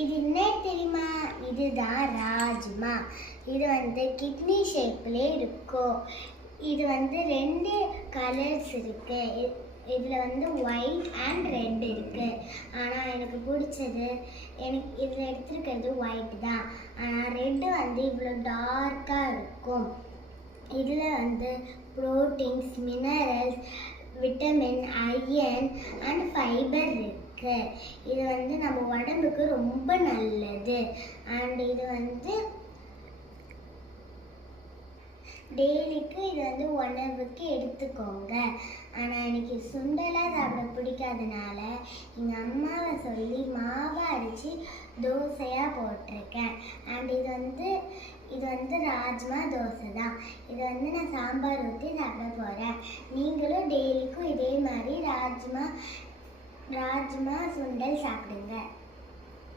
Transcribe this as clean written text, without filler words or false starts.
இது என்ன தெரியுமா? இதுதான் ராஜ்மா. இது கிட்னி ஷேப்ல இருக்கும். இது 2 கலர்ஸ் இருக்கு. இதில் ஒயிட் அண்ட் ரெட் இருக்கு. ஆனால் எனக்கு பிடிச்சது இதில் எடுத்துருக்கிறது ஒயிட் தான். ஆனால் ரெட்டு இவ்வளோ டார்க்காக இருக்கும். இதில் proteins, minerals, vitamin, iron and fibre இருக்கு. இது நம்ம உடம்புக்கு ரொம்ப நல்லது. அண்ட் இது டெய்லிக்கு இது உணவுக்கு எடுத்துக்கோங்க. ஆனால் எனக்கு சுண்டலாக சாப்பிட பிடிக்காதனால எங்கள் அம்மாவை சொல்லி மாவை அரைச்சி தோசையாக போட்டிருக்கேன். அண்ட் இது ராஜ்மா தோசை தான். இது நான் சாம்பார் ஊற்றி சாப்பிட போகிறேன். நீங்களும் டெய்லிக்கும் இதே மாதிரி ராஜ்மா சுண்டல் சாப்பிடுங்க.